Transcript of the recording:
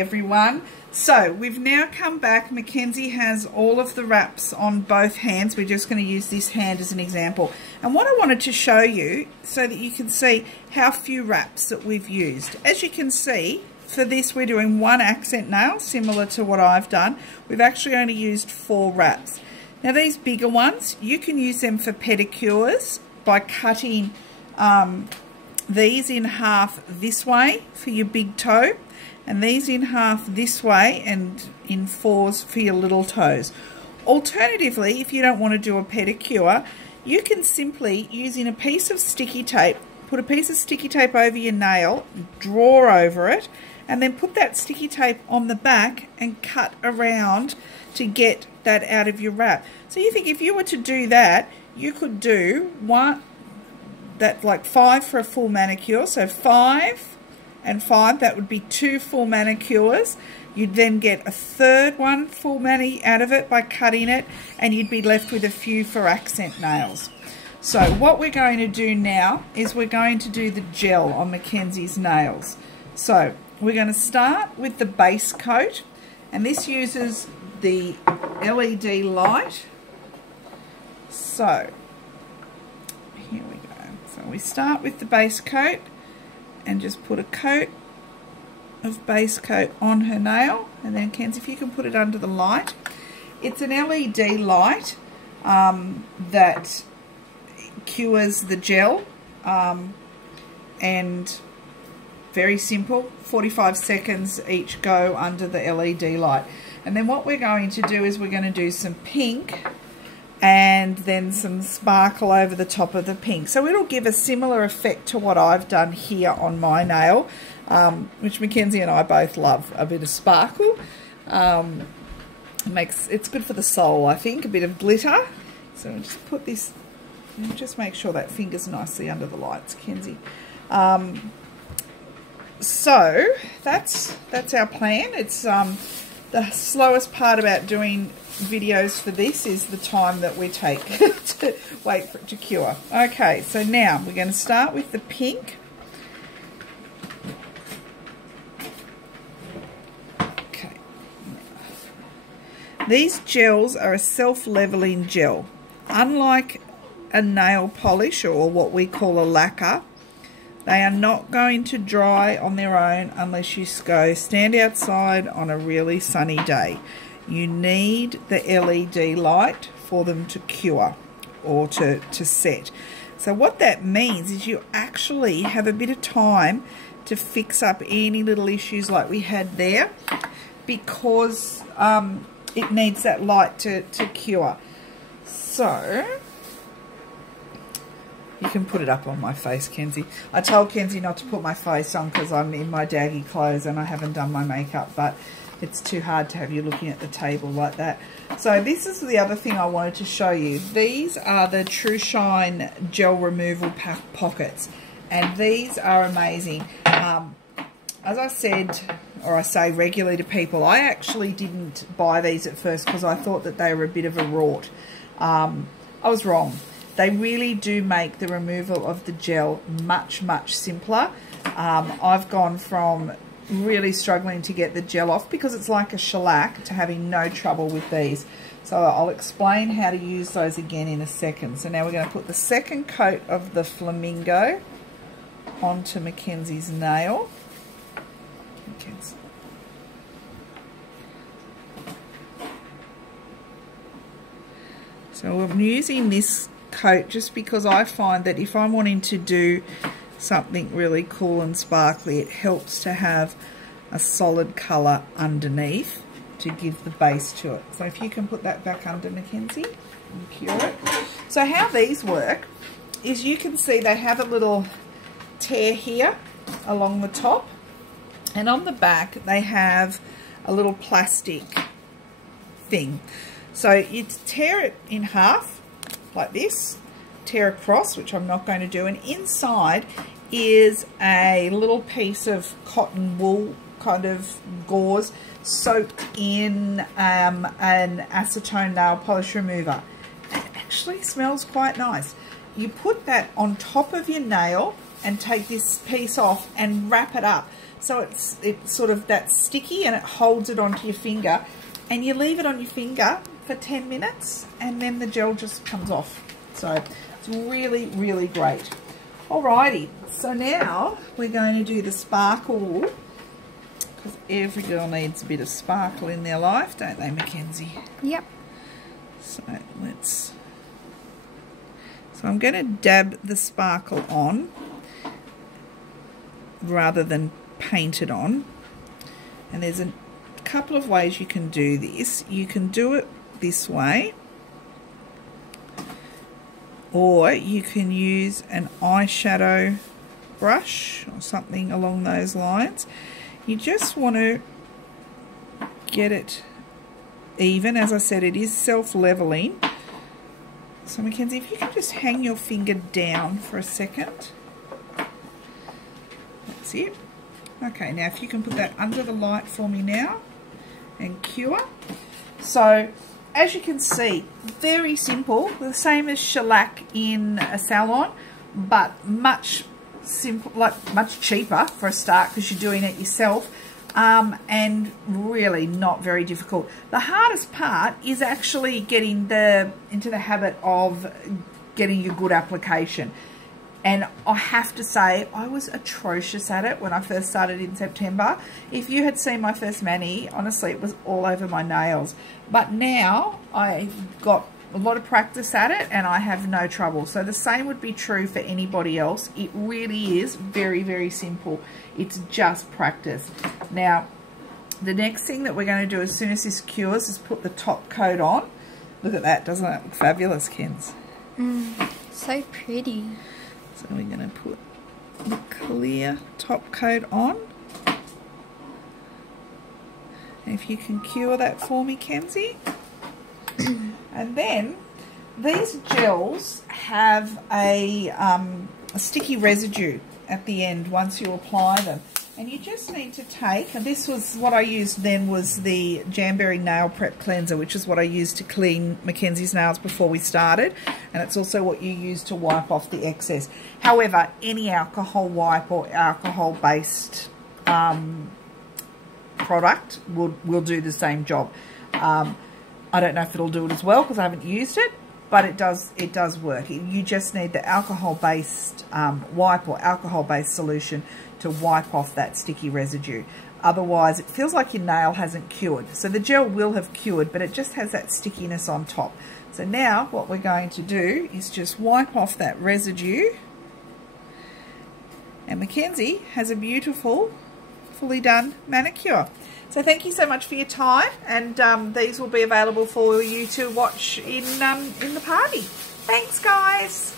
Everyone, so we've now come back. Mackenzie has all of the wraps on both hands. We're just going to use this hand as an example, and what I wanted to show you so that you can see how few wraps that we've used. As you can see, for this we're doing one accent nail similar to what I've done. We've actually only used 4 wraps. Now these bigger ones, you can use them for pedicures by cutting these in half this way for your big toe, and these in half this way and in 4s for your little toes. Alternatively, if you don't want to do a pedicure, you can simply, using a piece of sticky tape, put a piece of sticky tape over your nail, draw over it, and then put that sticky tape on the back and cut around to get that out of your wrap. So you think if you were to do that, you could do that's like 5 for a full manicure, so 5 and 5, that would be 2 full manicures. You'd then get a third one full mani out of it by cutting it, and you'd be left with a few for accent nails. So what we're going to do now is we're going to do the gel on Mackenzie's nails. So we're going to start with the base coat, and this uses the LED light. So here we go. So we start with the base coat and just put a coat of base coat on her nail, and then Kenzie, if you can put it under the light. It's an LED light that cures the gel, and very simple, 45 seconds each go under the LED light. And then what we're going to do is we're going to do some pink and then some sparkle over the top of the pink. So it'll give a similar effect to what I've done here on my nail, which Mackenzie and I both love, a bit of sparkle. It's good for the soul, I think, a bit of glitter. So I'll just put this, and just make sure that finger's nicely under the lights, Kenzie. So that's our plan. It's the slowest part about doing videos for this is the time that we take to wait for it to cure. Okay, so now we're going to start with the pink. Okay. These gels are a self-leveling gel. Unlike a nail polish or what we call a lacquer, they are not going to dry on their own unless you go stand outside on a really sunny day. You need the LED light for them to cure or to set. So what that means is you actually have a bit of time to fix up any little issues like we had there, because it needs that light to cure. So you can put it up on my face, Kenzie. I told Kenzie not to put my face on because I'm in my daggy clothes and I haven't done my makeup, but it's too hard to have you looking at the table like that. So this is the other thing I wanted to show you. These are the Trushine gel removal pockets, and these are amazing. As I said, or I say regularly to people, I actually didn't buy these at first because I thought that they were a bit of a rort. I was wrong. They really do make the removal of the gel much, much simpler. I've gone from really struggling to get the gel off because it's like a shellac to having no trouble with these. So I'll explain how to use those again in a second. So now we're going to put the second coat of the flamingo onto Mackenzie's nail. So I'm using this coat just because I find that if I'm wanting to do something really cool and sparkly, it helps to have a solid colour underneath to give the base to it. So if you can put that back under, Mackenzie, and cure it. So how these work is you can see they have a little tear here along the top, and on the back they have a little plastic thing. So you tear it in half like this, tear across, which I'm not going to do, and inside is a little piece of cotton wool kind of gauze soaked in an acetone nail polish remover. It actually smells quite nice. You put that on top of your nail and take this piece off and wrap it up. so it's sort of that sticky and it holds it onto your finger, and you leave it on your finger for 10 minutes and then the gel just comes off. So it's really, really great. Alrighty, so now we're going to do the sparkle, because every girl needs a bit of sparkle in their life, don't they, Mackenzie? Yep. So I'm going to dab the sparkle on rather than paint it on. And there's a couple of ways you can do this. You can do it this way, or you can use an eyeshadow brush or something along those lines. You just want to get it even. As I said, it is self-leveling. So Mackenzie, if you can just hang your finger down for a second. That's it. Okay, now if you can put that under the light for me now and cure. So as you can see, very simple, the same as shellac in a salon, but much simple, like much cheaper for a start because you're doing it yourself. And really not very difficult. The hardest part is actually getting into the habit of getting a good application. And I have to say, I was atrocious at it when I first started in September. If you had seen my first mani, honestly, it was all over my nails. But now I've got a lot of practice at it and I have no trouble. So the same would be true for anybody else. It really is very, very simple. It's just practice. Now, the next thing that we're going to do as soon as this cures is put the top coat on. Look at that. Doesn't that look fabulous, Kens? So pretty. So we're going to put the clear top coat on. And if you can cure that for me, Kenzie. And then these gels have a sticky residue at the end once you apply them. And you just need to take, and this was what I used then, was the Jamberry Nail Prep Cleanser, which is what I used to clean Mackenzie's nails before we started. And it's also what you use to wipe off the excess. However, any alcohol wipe or alcohol-based product will do the same job. I don't know if it'll do it as well because I haven't used it, but it does work. You just need the alcohol-based wipe or alcohol-based solution to wipe off that sticky residue. Otherwise, it feels like your nail hasn't cured. So the gel will have cured, but it just has that stickiness on top. So now what we're going to do is just wipe off that residue. And Mackenzie has a beautiful, fully done manicure. So thank you so much for your time, and these will be available for you to watch in the party. Thanks, guys.